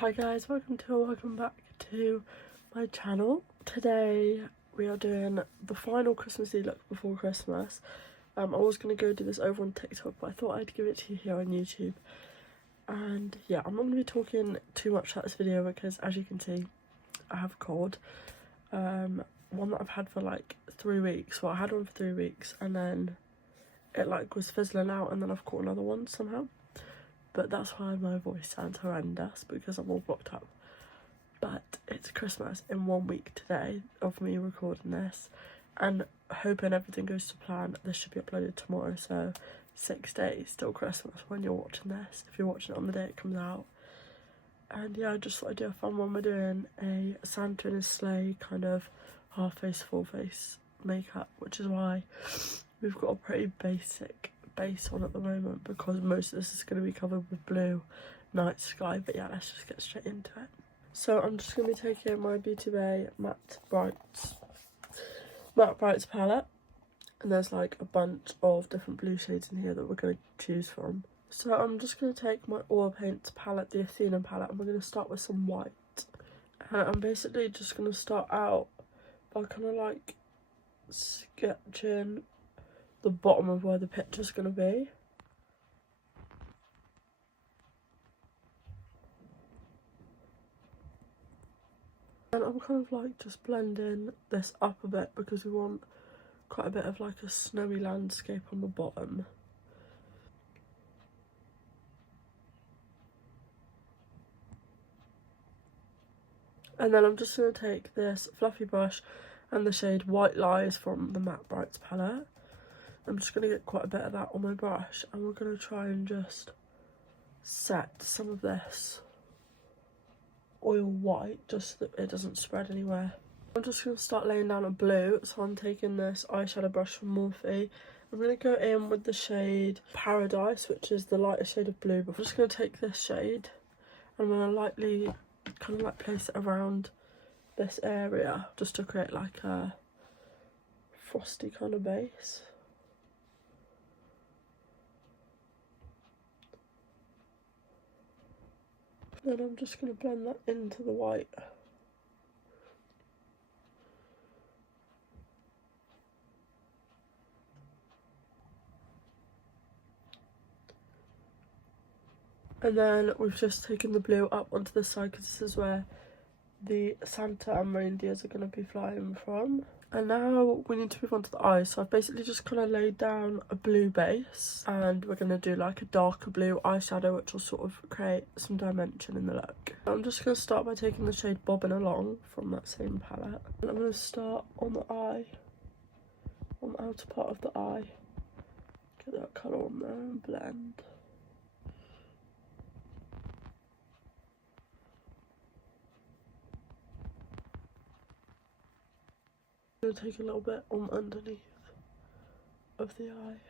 Hi guys, welcome back to my channel. Today we are doing the final Christmassy look before Christmas. I was going to go do this over on TikTok, but I thought I'd give it to you here on YouTube. And yeah, I'm not going to be talking too much about this video because, as you can see, I have a cold. One that I've had for like 3 weeks. Well, I had one for 3 weeks and then it like was fizzling out, and then I've caught another one somehow. But that's why my voice sounds horrendous, because I'm all blocked up. But it's Christmas in 1 week today of me recording this, and hoping everything goes to plan, this should be uploaded tomorrow, so 6 days till Christmas when you're watching this, if you're watching it on the day it comes out. And yeah, I just thought I'd do a fun one. We're doing a Santa in his sleigh kind of half face, full face makeup, which is why we've got a pretty basic base on at the moment, because most of this is going to be covered with blue night sky. But yeah, let's just get straight into it. So I'm just going to be taking my Beauty Bay Matte Brights palette, and there's like a bunch of different blue shades in here that we're going to choose from. So I'm just going to take my oil paints palette, the Athena palette, and we're going to start with some white. And I'm basically just going to start out by kind of like sketching the bottom of where the picture's going to be. And I'm kind of like just blending this up a bit because we want quite a bit of like a snowy landscape on the bottom. And then I'm just going to take this fluffy brush and the shade White Lies from the Matte Brights palette. I'm just going to get quite a bit of that on my brush, and we're going to try and just set some of this oil white just so that it doesn't spread anywhere. I'm just going to start laying down a blue, so I'm taking this eyeshadow brush from Morphe. I'm going to go in with the shade Paradise, which is the lighter shade of blue, but I'm just going to take this shade and I'm going to lightly kind of like place it around this area just to create like a frosty kind of base. Then I'm just going to blend that into the white. And then we've just taken the blue up onto the side, because this is where the Santa and reindeers are going to be flying from. And now we need to move on to the eyes. So I've basically just kind of laid down a blue base, and we're going to do like a darker blue eyeshadow, which will sort of create some dimension in the look. I'm just going to start by taking the shade Bobbing Along from that same palette. And I'm going to start on the eye, on the outer part of the eye. Get that colour on there and blend. I'm going to take a little bit on underneath of the eye.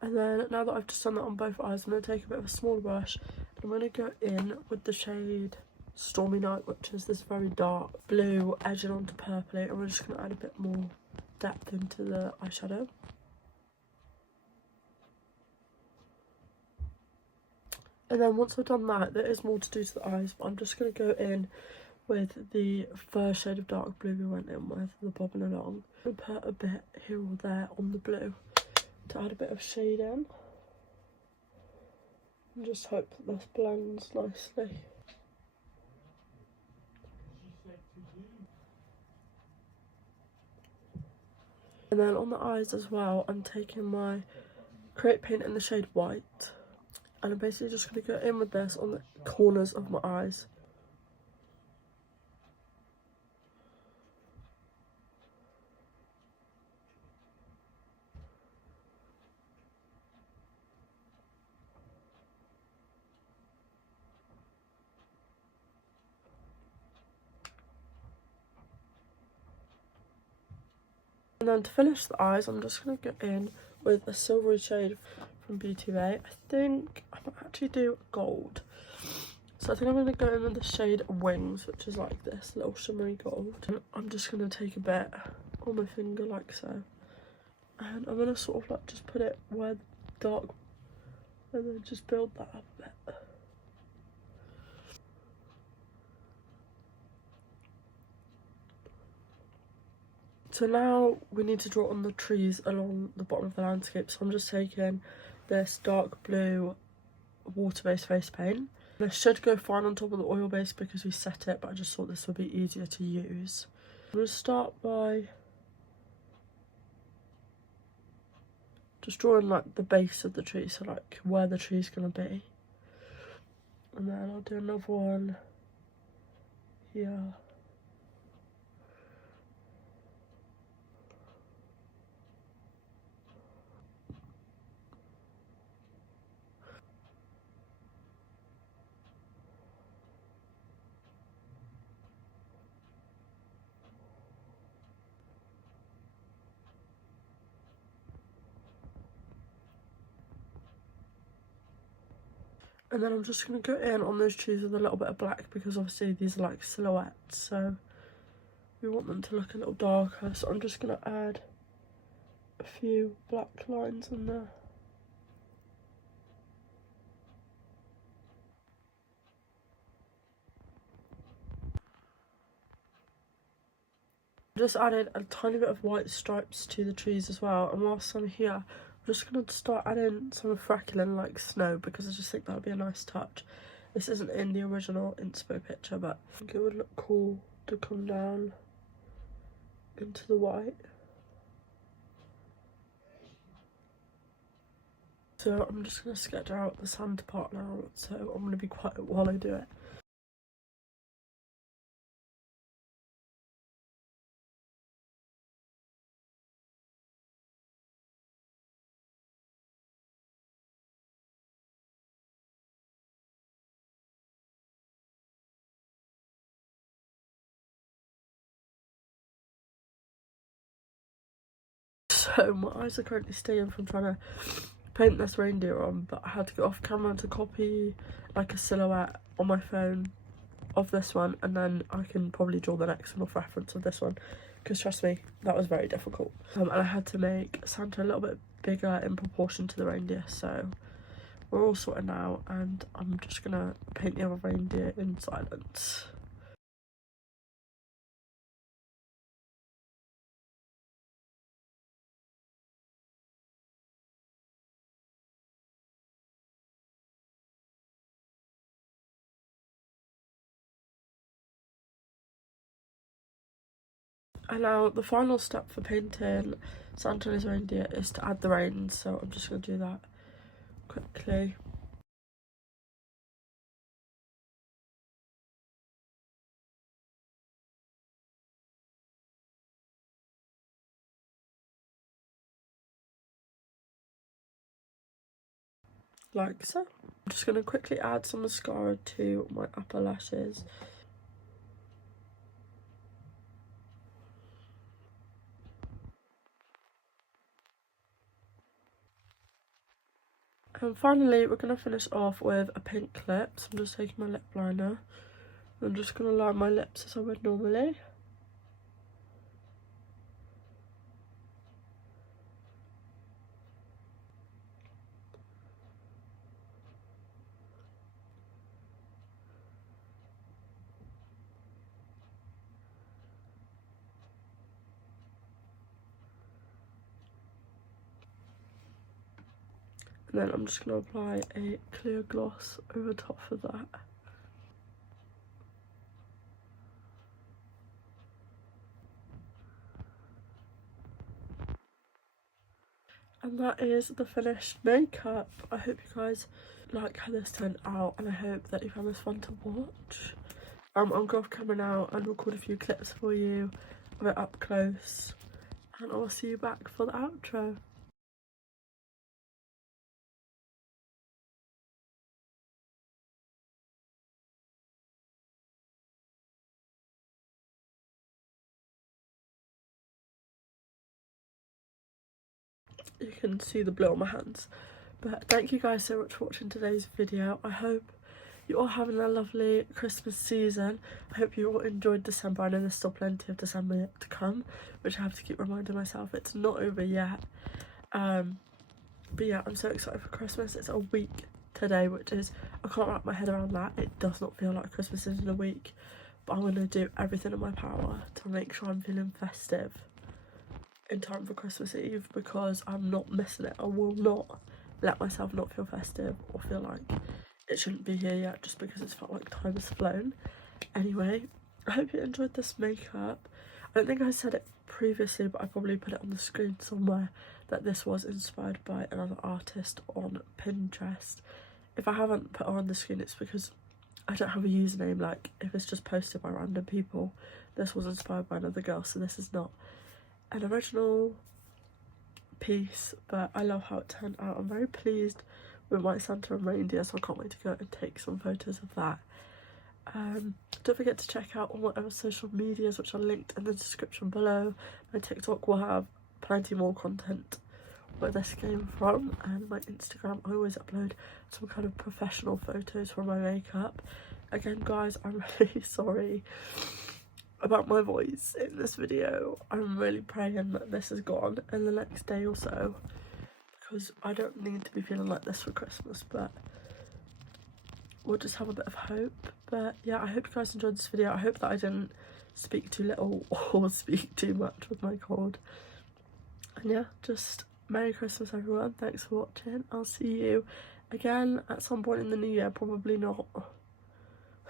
And then, now that I've just done that on both eyes, I'm going to take a bit of a smaller brush. I'm going to go in with the shade Stormy Night, which is this very dark blue edging onto purpley, and we're just going to add a bit more depth into the eyeshadow. And then once I've done that, there is more to do to the eyes, but I'm just going to go in with the first shade of dark blue we went in with, the Bobbing Along, and put a bit here or there on the blue to add a bit of shade in. And just hope that this blends nicely. And then on the eyes as well, I'm taking my Create Paint in the shade White, and I'm basically just going to go in with this on the corners of my eyes. And then to finish the eyes, I'm just going to go in with a silvery shade from Beauty Bay. I think I might actually do gold. So I think I'm going to go in with the shade Wings, which is like this little shimmery gold. And I'm just going to take a bit on my finger like so. And I'm going to sort of like just put it where the dark, and then just build that up a bit. So now we need to draw on the trees along the bottom of the landscape. So I'm just taking this dark blue water-based face paint. This should go fine on top of the oil base because we set it, but I just thought this would be easier to use. I'm going to start by just drawing like the base of the tree, so like where the tree's going to be. And then I'll do another one here. And then I'm just going to go in on those trees with a little bit of black because obviously these are like silhouettes, so we want them to look a little darker. So I'm just going to add a few black lines in there. I just added a tiny bit of white stripes to the trees as well, and whilst I'm here I'm just going to start adding some freckling like snow because I just think that would be a nice touch. This isn't in the original inspo picture, but I think it would look cool to come down into the white. So I'm just going to sketch out the Santa part now, so I'm going to be quiet while I do it. So my eyes are currently staying from trying to paint this reindeer on, but I had to go off camera to copy like a silhouette on my phone of this one, and then I can probably draw the next one off reference of this one, because trust me, that was very difficult. And I had to make Santa a little bit bigger in proportion to the reindeer, so we're all sorted now, and I'm just gonna paint the other reindeer in silence. And now the final step for painting Santa and his reindeer is to add the reins, so I'm just going to do that quickly. Like so. I'm just going to quickly add some mascara to my upper lashes. And finally, we're going to finish off with a pink lip. So I'm just taking my lip liner. I'm just going to line my lips as I would normally. And then I'm just going to apply a clear gloss over top of that. And that is the finished makeup. I hope you guys like how this turned out, and I hope that you found this fun to watch. I'll go off camera now and record a few clips for you of it up close, and I'll see you back for the outro. You can see the blue on my hands. But thank you guys so much for watching today's video. I hope you're all having a lovely Christmas season. I hope you all enjoyed December. I know there's still plenty of December yet to come, which I have to keep reminding myself it's not over yet. But yeah, I'm so excited for Christmas. It's a week today, which is, I can't wrap my head around that. It does not feel like Christmas is in a week, but I'm going to do everything in my power to make sure I'm feeling festive. in time for Christmas Eve because I'm not missing it. I will not let myself not feel festive or feel like it shouldn't be here yet just because it's felt like time has flown. Anyway, I hope you enjoyed this makeup. I don't think I said it previously, but I probably put it on the screen somewhere that this was inspired by another artist on Pinterest. If I haven't put her on the screen, it's because I don't have a username. Like, if it's just posted by random people, this was inspired by another girl, so this is not an original piece, but I love how it turned out. I'm very pleased with my Santa and reindeer, so I can't wait to go and take some photos of that. Don't forget to check out all my other social medias, which are linked in the description below. My TikTok will have plenty more content where this came from, and my Instagram I always upload some kind of professional photos for my makeup. Again guys, I'm really sorry about my voice in this video. I'm really praying that this is gone in the next day or so, because I don't need to be feeling like this for Christmas, but we'll just have a bit of hope. But yeah, I hope you guys enjoyed this video. I hope that I didn't speak too little or speak too much with my cold. And yeah, just Merry Christmas everyone. Thanks for watching. I'll see you again at some point in the new year. Probably not.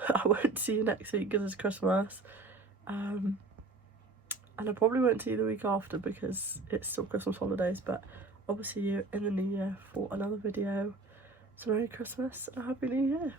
I won't see you next week because it's Christmas. And I probably won't see you the week after because it's still Christmas holidays, but I will see you in the new year for another video. So Merry Christmas and a Happy New Year.